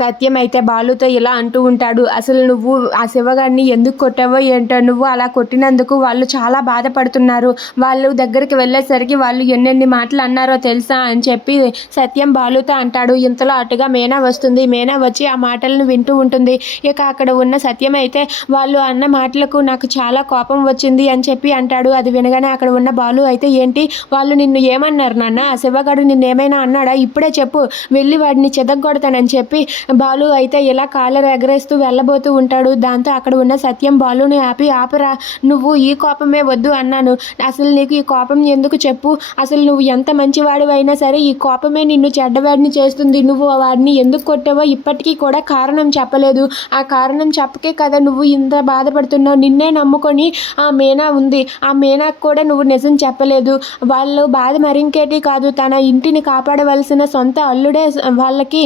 సత్యం అయితే బాలుతో ఇలా అంటూ ఉంటాడు, అసలు నువ్వు ఆ శివగాడిని ఎందుకు కొట్టావో ఏంటో, నువ్వు అలా కొట్టినందుకు వాళ్ళు చాలా బాధపడుతున్నారు, వాళ్ళు దగ్గరికి వెళ్ళేసరికి వాళ్ళు ఎన్నెన్ని మాటలు అన్నారో తెలుసా అని చెప్పి సత్యం బాలుతో అంటాడు. ఇంతలో అటుగా మీనా వస్తుంది. మీనా వచ్చి ఆ మాటలను వింటూ ఉంటుంది. ఇక అక్కడ ఉన్న సత్యం అయితే వాళ్ళు అన్న మాటలకు నాకు చాలా కోపం వచ్చింది అని చెప్పి అంటాడు. అది వినగానే అక్కడ ఉన్న బాలు అయితే, ఏంటి వాళ్ళు నిన్ను ఏమన్నారు నాన్న, ఆ శివగాడు నిన్నేమైనా అన్నాడా, ఇప్పుడే చెప్పు, వెళ్ళి వాడిని చెదగొడతానని చెప్పి బాలు అయితే ఇలా కాలర్ ఎగరేస్తూ వెళ్ళబోతూ ఉంటాడు. దాంతో అక్కడ ఉన్న సత్యం బాలుని ఆపరా, నువ్వు ఈ కోపమే వద్దు అన్నాను, అసలు నీకు ఈ కోపం ఎందుకు చెప్పు, అసలు నువ్వు ఎంత మంచివాడివైనా సరే ఈ కోపమే నిన్ను చెడ్డవాడిని చేస్తుంది, నువ్వు వాడిని ఎందుకు కొట్టావో ఇప్పటికీ కూడా కారణం చెప్పలేదు, ఆ కారణం చెప్పకే కదా నువ్వు ఇంత బాధపడుతున్నావు, నిన్నే నమ్ముకొని ఆ మీనా ఉంది, ఆ మీనాకు కూడా నువ్వు నిజం చెప్పలేదు, వాళ్ళు బాధ మరింకేటి కాదు, తన ఇంటిని కాపాడవలసిన సొంత అల్లుడే వాళ్ళకి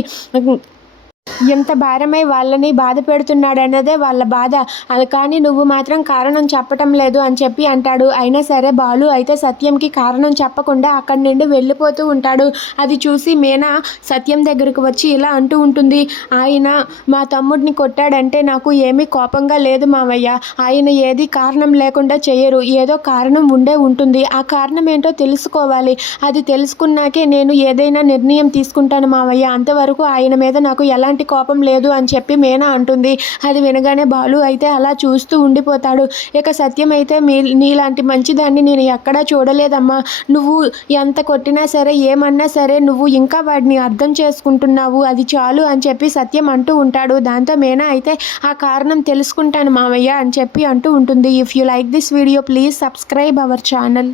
ఎంత భారమై వాళ్ళని బాధ పెడుతున్నాడన్నదే వాళ్ళ బాధ, అది కానీ నువ్వు మాత్రం కారణం చెప్పటం లేదు అని చెప్పి అంటాడు. అయినా సరే బాలు అయితే సత్యంకి కారణం చెప్పకుండా అక్కడి నుండి వెళ్ళిపోతూ ఉంటాడు. అది చూసి మీనా సత్యం దగ్గరకు వచ్చి ఇలా అంటూ ఉంటుంది, ఆయన మా తమ్ముడిని కొట్టాడంటే నాకు ఏమీ కోపంగా లేదు మావయ్య, ఆయన ఏది కారణం లేకుండా చేయరు, ఏదో కారణం ఉండే ఉంటుంది, ఆ కారణం ఏంటో తెలుసుకోవాలి, అది తెలుసుకున్నాకే నేను ఏదైనా నిర్ణయం తీసుకుంటాను మావయ్య, అంతవరకు ఆయన మీద నాకు ఎలాంటి కోపం లేదు అని చెప్పి మీనా అంటుంది. అది వినగానే బాలు అయితే అలా చూస్తూ ఉండిపోతాడు. ఇక సత్యం అయితే, నీలాంటి మంచిదాన్ని నేను ఎక్కడా చూడలేదమ్మా, నువ్వు ఎంత కొట్టినా సరే ఏమన్నా సరే నువ్వు ఇంకా వాడిని అర్థం చేసుకుంటున్నావు, అది చాలు అని చెప్పి సత్యం అంటూ ఉంటాడు. దాంతో మీనా అయితే ఆ కారణం తెలుసుకుంటాను మావయ్య అని చెప్పి అంటూ ఉంటుంది. If you like this video please subscribe our channel.